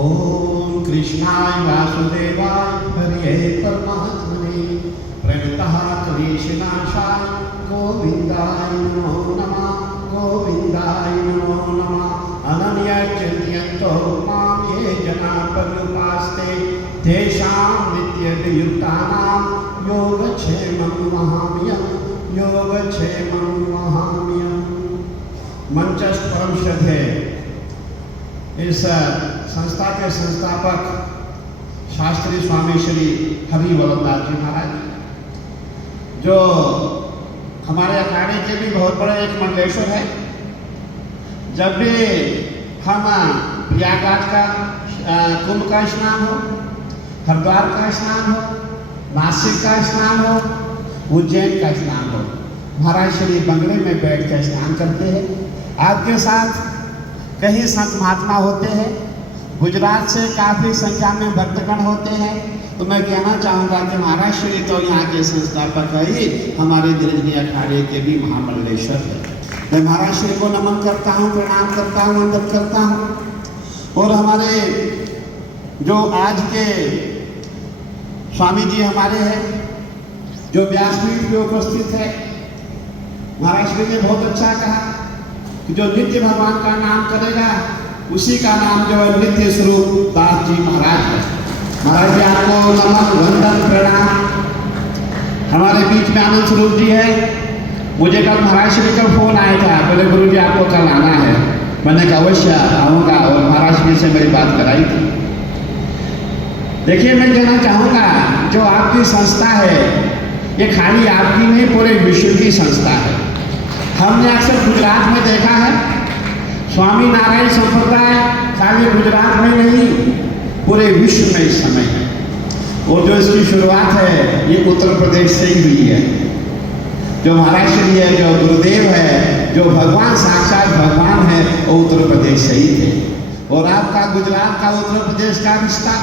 ओम कृष्णाय वासुदेवाय हरे परमात्मने प्रणतः क्लेशनाशाय गोविंदाय नमो नमः गोविंदाय नमो नमः अनन्यचिन्तयन्तो मां ये जना पर्युपास्ते तेषां नित्ययुक्तानां योगक्षेमं वहाम्यहं योगक्षेमं वहाम्यहं। मंचस्थ परम श्रद्धेय इस संस्था के संस्थापक शास्त्री स्वामी श्री हरि वल्लभदास जी महाराज, जो हमारे अखाड़े के भी बहुत बड़े एक मंडलेश्वर है। जब भी हम प्रयागराज का कुंभ का स्नान हो, हरिद्वार का स्नान हो, नासिक का स्नान हो, उज्जैन का स्नान हो, महाराज श्री बंगले में बैठ कर स्नान करते हैं। आपके साथ कई संत महात्मा होते हैं, गुजरात से काफ़ी संख्या में भक्तगण होते हैं। तो मैं कहना चाहूँगा कि महाराज श्री तो यहाँ के संस्थापक है ही, हमारे दिल्ली अखाड़े के भी महामंडलेश्वर है। मैं महाराज श्री को नमन करता हूँ, प्रणाम करता हूँ, वंदन करता हूँ। और हमारे जो आज के स्वामी जी हमारे हैं, जो व्यासपीठ पे उपस्थित है, महाराज श्री ने बहुत अच्छा कहा कि जो नित्य भगवान का नाम करेगा उसी का नाम जो है नित्य स्वरूप दास जी महाराज है। महाराज जी आपको नमन वंदन प्रणाम। हमारे बीच में आनंद स्वरूप जी है। मुझे कल महाराज श्री का फोन आया था, बोले गुरु जी आपको कल आना है। मैंने कहा अवश्य आऊँगा, और महाराज श्री से मेरी बात कराई थी। देखिए, मैं कहना चाहूँगा जो आपकी संस्था है ये खाली आपकी नहीं, पूरे विश्व की संस्था है। हमने अक्सर गुजरात में देखा है, स्वामी नारायण संप्रदाय खाली गुजरात में नहीं, पूरे विश्व में इस समय है। और जो इसकी शुरुआत है ये उत्तर प्रदेश से ही हुई है। जो महाराज श्री है, जो गुरुदेव है, जो भगवान साक्षात भगवान है, वो उत्तर प्रदेश से ही थे। और आपका गुजरात का उत्तर प्रदेश का रिश्ता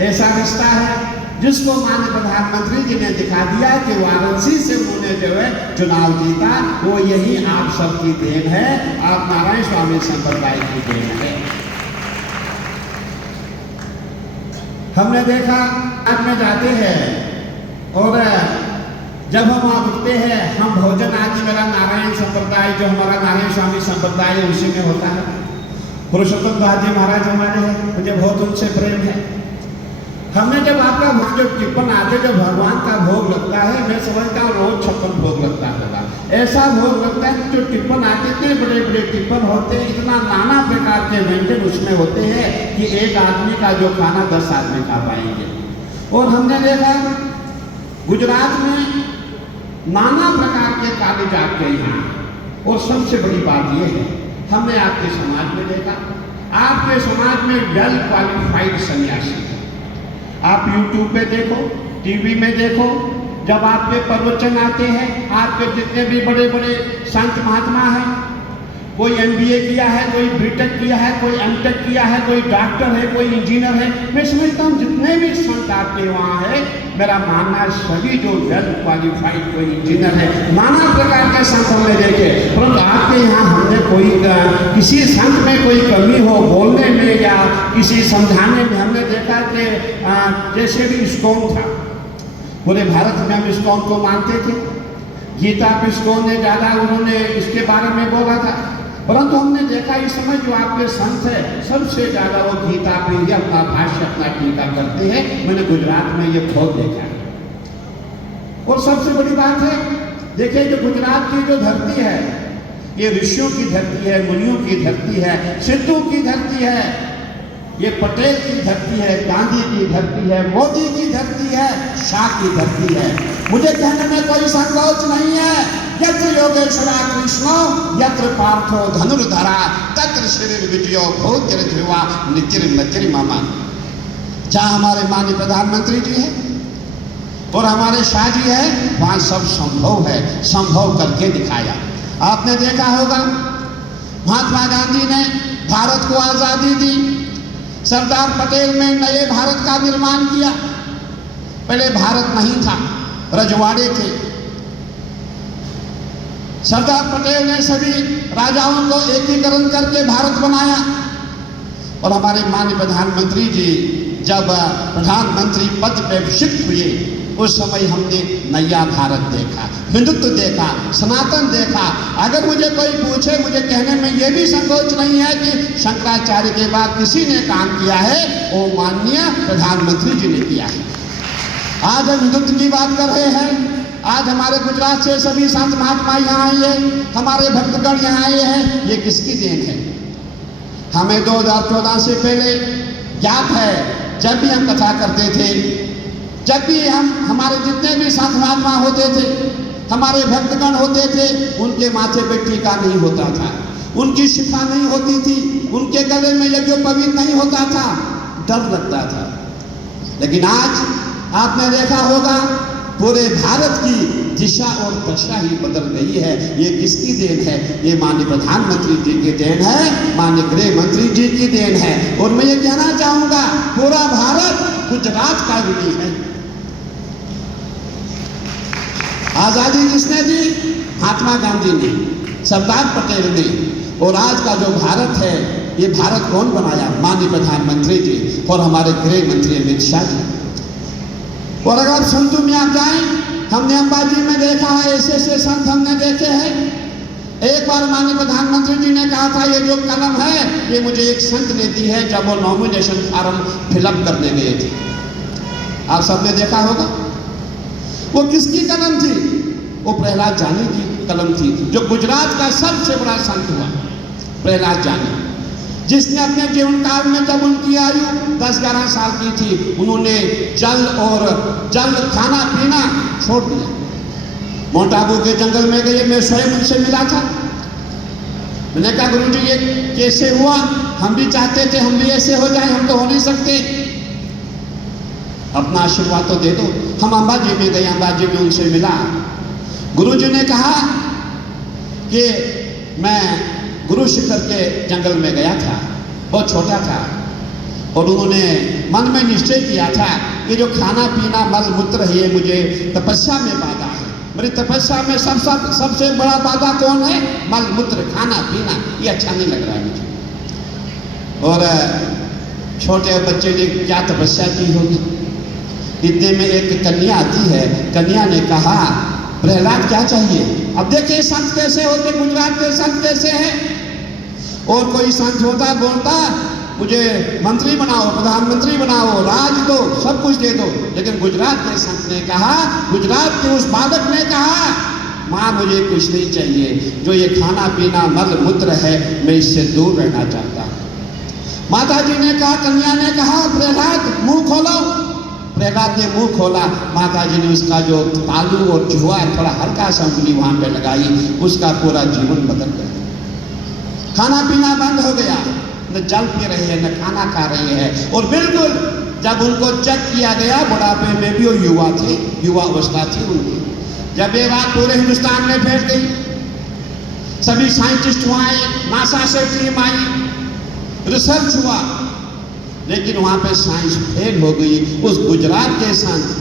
ऐसा रिश्ता है जिसको माननीय प्रधानमंत्री जी ने दिखा दिया कि वाराणसी से उन्होंने जो है चुनाव जीता, वो यही आप सबकी देन है, आप नारायण स्वामी संप्रदाय की देन है। हमने देखा आज में जाते हैं और जब हम वहाँ रुकते हैं, हम भोजन आदि मेरा नारायण संप्रदाय, जो हमारा नारायण स्वामी संप्रदाय है, उसी में होता है। पुरुषोत्तम दास जी महाराज हमारे हैं, मुझे बहुत उनसे प्रेम है। हमने जब आपका जो टिप्पण आते, जब भगवान का भोग लगता है, मैं समझता हूँ रोज 56 भोग लगता होगा। ऐसा भोग लगता है कि जो टिप्पण आते थे, बड़े बड़े टिप्पण होते हैं, इतना नाना प्रकार के व्यंजन उसमें होते हैं कि एक आदमी का जो खाना 10 आदमी खा पाएंगे। और हमने देखा गुजरात में नाना प्रकार के कॉलेज आपके यहाँ। और सबसे बड़ी बात यह है, हमने आपके समाज में देखा, आपके समाज में वेल क्वालिफाइड सन्यासी है। आप YouTube पे देखो, टीवी में देखो, जब आपके प्रवचन आते हैं, आपके जितने भी बड़े बड़े संत महात्मा हैं, कोई MBA किया है, कोई B.Tech किया है, कोई M.Tech किया है, कोई डॉक्टर है, कोई इंजीनियर है। मैं समझता हूँ जितने भी संत आपके वहाँ है, मेरा मानना सभी जो वेल क्वालिफाइड कोई इंजीनियर है, नाना प्रकार के संत हमने देखे। परंतु आपके यहाँ हमने कोई किसी संत में कोई कमी हो बोलने में या किसी समझाने में, हमने देखा कि जैसे भी ISKCON था, पूरे भारत में हम ISKCON को मानते थे। गीता ISKCON ने ज़्यादा उन्होंने इसके बारे में बोला था, परंतु हमने देखा इस समय जो आपके संत है, सबसे ज़्यादा वो गीता पे ही अपना भाष्य, अपना टीका करते हैं। मैंने गुजरात में ये बहुत देखा है। और सबसे बड़ी बात है, देखिए जो गुजरात की जो धरती है, ये ऋषियों की धरती है, मुनियों की धरती है, सिद्धों की धरती है, ये पटेल की धरती है, गांधी की धरती है, मोदी की धरती है, शाह की धरती है। मुझे कहने में कोई संकोच नहीं है। यत्र योगेश्वरा कृष्णो यत्र पार्थो धनुर्धरा तत्र शरीर विजयो भोज्य ध्रुवा नितिर नतिर मामा। जहाँ हमारे माननीय प्रधानमंत्री जी हैं और हमारे शाह जी है, वहाँ सब संभव है, संभव करके दिखाया। आपने देखा होगा महात्मा गांधी ने भारत को आज़ादी दी, सरदार पटेल ने नए भारत का निर्माण किया। पहले भारत नहीं था, रजवाड़े थे। सरदार पटेल ने सभी राजाओं को एकीकरण करके भारत बनाया। और हमारे माननीय प्रधानमंत्री जी जब प्रधानमंत्री पद पे अभिषिक्त हुए, उस समय हमने नया भारत देखा, हिंदुत्व देखा, सनातन देखा। अगर मुझे कोई पूछे, मुझे कहने में यह भी संकोच नहीं है कि शंकराचार्य के बाद किसी ने काम किया है, वो माननीय प्रधानमंत्री जी ने किया है। आज हम हिंदुत्व की बात कर रहे हैं। आज हमारे गुजरात से सभी संत महात्मा यहाँ आए हैं, हमारे भक्तगण यहाँ आए हैं। ये किसकी देन है? हमें 2014 से पहले याद है, जब भी हम कथा करते थे, जब भी हमारे जितने भी संत महात्मा होते थे, हमारे भक्तगण होते थे, उनके माथे पे टीका नहीं होता था, उनकी शिखा नहीं होती थी, उनके गले में यज्ञोपवीत नहीं होता था, डर लगता था। लेकिन आज आपने देखा होगा, पूरे भारत की दिशा और दशा ही बदल गई है। ये किसकी देन है? ये माननीय प्रधानमंत्री जी की देन है, माननीय गृह मंत्री जी की देन है। और मैं ये कहना चाहूंगा, पूरा भारत गुजरात का ऋणी है। आजादी किसने दी? महात्मा गांधी ने, सरदार पटेल ने। और आज का जो भारत है, ये भारत कौन बनाया? माननीय प्रधानमंत्री जी और हमारे गृह मंत्री अमित शाह जी। और अगर संतों में आप जाएं, हमने अंबाजी में देखा है, ऐसे संत हमने देखे हैं। एक बार माननीय प्रधानमंत्री जी ने कहा था, ये जो कलम है, ये मुझे एक संत ने दी है, जब वो नॉमिनेशन फॉर्म फिलअप करने गए थे। आप सबने देखा होगा। वो किसकी कलम थी? वो प्रहलाद जानी की कलम थी, जो गुजरात का सबसे बड़ा संत हुआ, प्रहलाद जानी, जिसने अपने जीवन काल में, जब उनकी आयु 10-11 साल की थी, उन्होंने जल खाना पीना छोड़ दिया। माउंट आबू के जंगल में गए, मैं स्वयं उनसे मिला था। मैंने कहा, गुरुजी ये कैसे हुआ? हम भी चाहते थे हम भी ऐसे हो जाए, हम तो हो नहीं सकते, अपना आशीर्वाद तो दे दो। हम अंबाजी में गए, अंबाजी में उनसे मिला। गुरुजी ने कहा कि मैं गुरु शिखर के जंगल में गया था, बहुत छोटा था, और उन्होंने मन में निश्चय किया था, ये जो खाना पीना मल मूत्र है, ये मुझे तपस्या में बाधा है। मेरी तपस्या में सबसे बड़ा बाधा कौन है? मल मूत्र, खाना पीना, ये अच्छा नहीं लग रहा है मुझे। और छोटे बच्चे ने क्या तपस्या की होगी। इतने में एक कन्या आती है। कन्या ने कहा, प्रहलाद क्या चाहिए? अब देखिए संत कैसे होते, गुजरात के संत कैसे हैं। और कोई संत होता, बोलता, मुझे मंत्री बनाओ, प्रधानमंत्री बनाओ, राज दो, सब कुछ दे दो। लेकिन गुजरात के संत ने कहा, गुजरात के उस बालक ने कहा, माँ मुझे कुछ नहीं चाहिए, जो ये खाना पीना मल मूत्र है, मैं इससे दूर रहना चाहता हूँ। माता जी ने कहा, कन्या ने कहा, प्रहलाद मुंह खोलो। प्रहलाद ने मुंह खोला। माता जी ने उसका जो तालू और जुआ थोड़ा हल्का सा उंगली वहां पे लगाई, उसका पूरा जीवन बदल गया। खाना पीना बंद हो गया, न जल पी रहे हैं, न खाना खा रहे हैं। और बिल्कुल जब उनको चेक किया गया, बुढ़ापे में भी वो युवा थे, युवा अवस्था थी उनकी। जब ये बात पूरे हिंदुस्तान में फैल गई, सभी साइंटिस्ट वहां आए, नासा से टीम आई, रिसर्च हुआ, लेकिन वहां पे साइंस फेल हो गई। उस गुजरात के संत,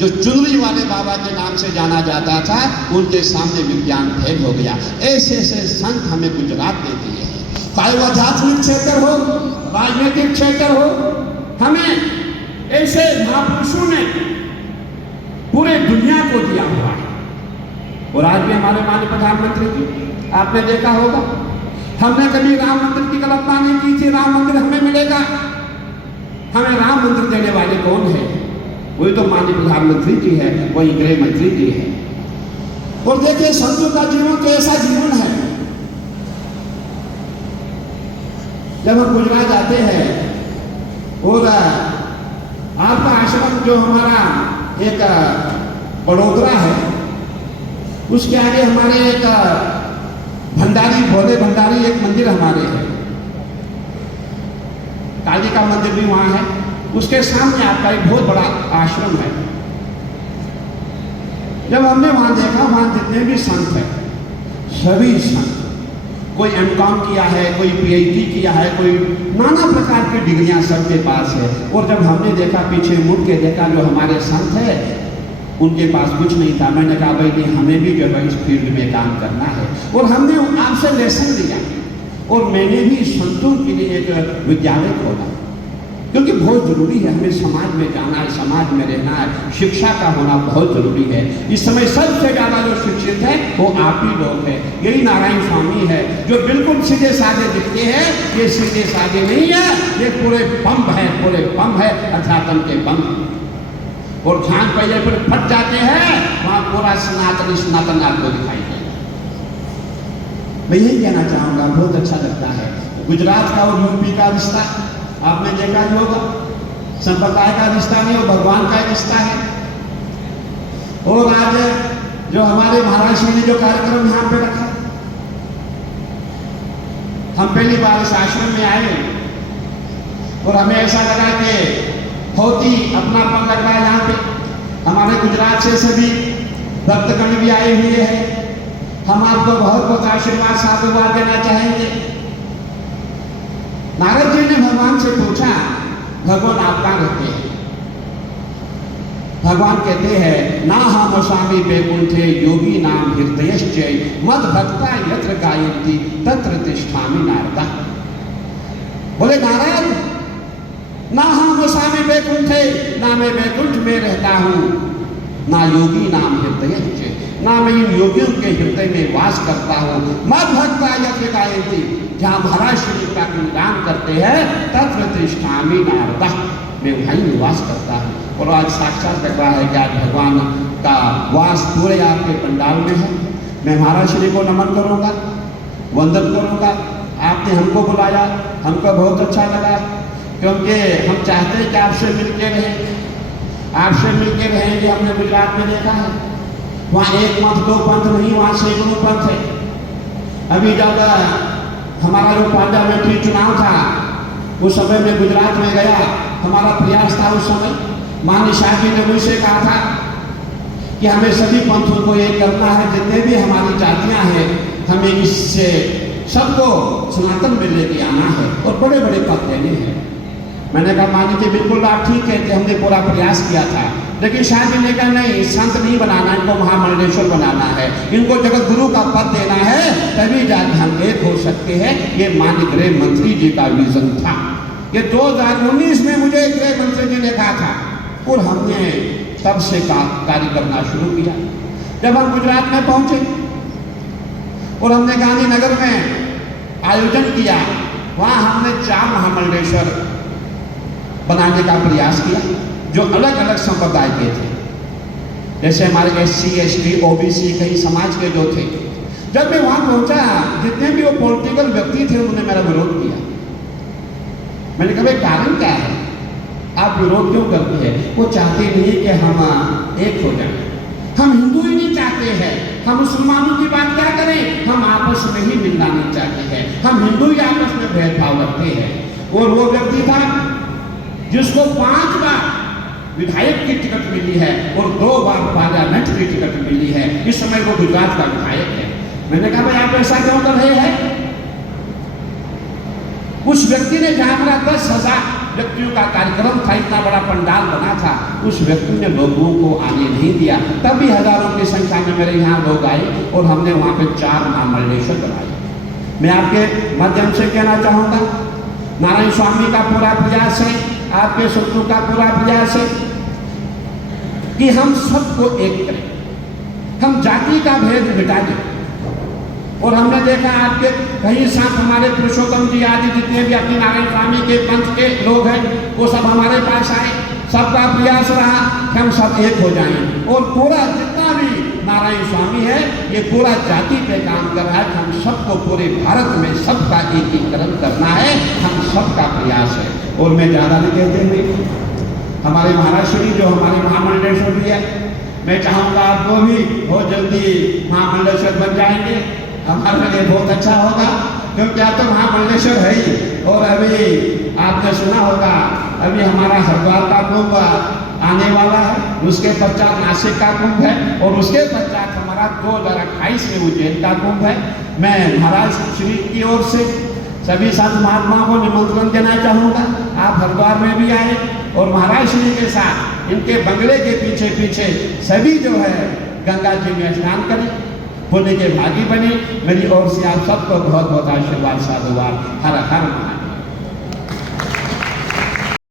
जो चुनरी वाले बाबा के नाम से जाना जाता था, उनके सामने विज्ञान फेल हो गया। ऐसे ऐसे संत हमें गुजरात ने दिए हैं, चाहे वो आध्यात्मिक क्षेत्र हो, राजनीतिक क्षेत्र हो, हमें ऐसे महापुरुषों ने पूरे दुनिया को दिया हुआ है। और आज भी हमारे माननीय प्रधानमंत्री जी, आपने देखा होगा, हमने कभी राम मंदिर की कल्पना नहीं की थी, राम मंदिर हमें मिलेगा। हमें राम मंदिर देने वाले कौन है? वही तो माननीय प्रधानमंत्री जी है, वही गृह मंत्री जी है। और देखिए संतों का जीवन कैसा जीवन है। जब हम गुजरात जाते हैं और आपका आश्रम जो हमारा एक बड़ोदरा है, उसके आगे हमारे एक भंडारी, भोले भंडारी एक मंदिर हमारे है, काली का मंदिर भी वहां है। उसके सामने आपका एक बहुत बड़ा आश्रम है। जब हमने वहां देखा, वहां जितने भी संत हैं, सभी संत, कोई एमकॉम किया है, कोई पीएचडी किया है, कोई नाना प्रकार की डिग्रियां सबके पास है। और जब हमने देखा, पीछे मुड़ के देखा, जो हमारे संत है उनके पास कुछ नहीं था। मैंने कहा, भाई नहीं, हमें भी जो है इस फील्ड में काम करना है। और हमने आपसे लेसन लिया। और मैंने भी संतों के लिए एक विद्यालय खोला, क्योंकि बहुत जरूरी है, हमें समाज में जाना है, समाज में रहना है, शिक्षा का होना बहुत जरूरी है। इस समय सबसे ज्यादा जो शिक्षित है वो आप ही लोग हैं। यही नारायण स्वामी है जो बिल्कुल सीधे साधे दिखते हैं, ये सीधे साधे नहीं है, ये पूरे बम है, पूरे बम है, अध्यात्म के बम। और जहां पहले पर फट जाते हैं वहां पूरा सनातन सनातन आपको दिखाई देगा। मैं यही कहना चाहूंगा, बहुत अच्छा लगता है गुजरात का और यूपी का रिश्ता आपने देखा ही होगा, संप्रदाय का रिश्ता नहीं, वो भगवान का रिश्ता है। और आज जो हमारे महाराष्ट्र ने जो कार्यक्रम यहाँ पे रखा, हम पहली बार इस आश्रम में आए और हमें ऐसा लगा कि बहुत ही अपनापन लग रहा है यहाँ पे। हमारे गुजरात से सभी भक्तगण भी आए हुए हैं। हम आपको बहुत बहुत आशीर्वाद साधुवाद देना चाहेंगे। नारद जी ने भगवान से पूछा, भगवान आप कहाँ रहते हैं? भगवान कहते हैं, ना हम स्वामी वैकुंठे योगी नाम हृदयश्चै मद भक्ता यत्र गायन्ति तत्र तिष्ठामि नारदा। बोले नारद, ना हम स्वामी वैकुंठे, ना मैं वैकुंठ में रहता हूँ, ना योगी नाम हृदयश्चै, ना मैं इन योगियों के हृदय में वास करता हूँ। मद भक्ता यत्र गायन्ति, जहाँ महाराज श्री का गुणगान करते हैं, तत्र तिष्ठामि नारदा, मैं वहीं निवास करता हूँ। और आज साक्षात लग रहा है कि आज भगवान का वास पूरे आपके पंडाल में है। मैं महाराज श्री को नमन करूँगा, वंदन करूँगा। आपने हमको बुलाया, हमको बहुत अच्छा लगा, क्योंकि हम चाहते हैं कि आपसे मिलके रहें, आपसे मिलके रहेंगे। हमने गुजरात में देखा है, वहाँ एक पंथ दो पंथ नहीं, वहाँ सैकड़ों पंथ है। अभी जब हमारा जो पार्लियामेंट्री चुनाव था उस समय में गुजरात में गया, हमारा प्रयास था उस समय, माननीय शाह जी ने मुझसे कहा था कि हमें सभी पंथों को एक करना है, जितने भी हमारी जातियां हैं हमें इससे सबको सनातन में लेके आना है और बड़े बड़े पद देने हैं। मैंने कहा मानी जी बिल्कुल आप ठीक कहते, हमने पूरा प्रयास किया था, लेकिन शाह जी ने कहा नहीं, संत नहीं बनाना, इनको महामंडलेश्वर बनाना है, इनको जगत गुरु का पद देना है, तभी जाके हम एक हो सकते हैं। ये माननीय गृह मंत्री जी का विजन था। ये 2019 में मुझे गृह मंत्री जी ने कहा था और हमने तब से कार्य करना शुरू किया। जब हम गुजरात में पहुंचे और हमने गांधीनगर में आयोजन किया, वहां हमने 4 महामंडलेश्वर बनाने का प्रयास किया जो अलग अलग संप्रदाय के थे, जैसे हमारे SC ST OBC कई समाज के जो थे। जब मैं वहां पहुंचा, जितने भी वो पॉलिटिकल व्यक्ति थे उन्होंने मेरा विरोध किया। मैंने कहा भाई कारण क्या है, आप विरोध क्यों करते हैं? वो चाहते नहीं कि हम एक हो जाए, हम हिंदू ही नहीं चाहते हैं, हम मुसलमानों की बात क्या करें, हम आपस में ही मिलना नहीं चाहते हैं, हम हिंदू ही आपस में भेदभाव रखते हैं। और वो व्यक्ति था जिसको 5 बार विधायक की टिकट मिली है और 2 बार पार्लियामेंट की टिकट मिली है। इस समय वो गुजरात का विधायक है। मैंने कहा भाई आप ऐसा क्यों कर रहे हैं? उस व्यक्ति ने जहां मेरा 10,000 व्यक्तियों का कार्यक्रम था, इतना बड़ा पंडाल बना था, उस व्यक्ति ने लोगों को आने नहीं दिया। तब भी हजारों की संख्या में मेरे यहाँ लोग आए और हमने वहां पे 4 महामंडलेश्वर बनाए। मैं आपके माध्यम से कहना चाहूंगा, नारायण स्वामी का पूरा प्रयास है, आपके संतों का पूरा प्रयास है कि हम सबको एक करें, हम जाति का भेद मिटा दें। और हमने देखा आपके कई साथ हमारे पुरुषोत्तम जी आदि जितने भी अपने नारायण स्वामी के पंथ के लोग हैं वो सब हमारे पास आए, सबका प्रयास रहा कि हम सब एक हो जाएं। और पूरा जितना भी नारायण स्वामी है ये पूरा जाति पे काम कर रहा है कि हम सबको पूरे भारत में सबका एकीकरण करना है, हम सबका प्रयास है। और मैं ज़्यादा नहीं कहते हुए, हमारे महाराज श्री जो हमारे महामंडलेश्वर भी है, मैं चाहूँगा आपको भी बहुत जल्दी महामंडलेश्वर बन जाएंगे, हमारे लिए बहुत अच्छा होगा, क्योंकि आप तो महामंडलेश्वर है ही। और अभी आपने सुना होगा अभी हमारा हरिद्वार का कुंभ आने वाला है, उसके पश्चात नासिक का कुंभ है और उसके पश्चात हमारा 2028 में उज्जैन का कुंभ है। मैं महाराज श्री की ओर से सभी संत महात्माओं को निमंत्रण देना चाहूँगा, आप हरिद्वार में भी आए और महाराज श्री के साथ इनके बंगले के पीछे पीछे सभी जो है गंगा जी में स्नान करें। पुण्य के भागी बने। मेरी ओर से आप सबको बहुत बहुत आशीर्वाद साधुवाद। हर हर महादेव।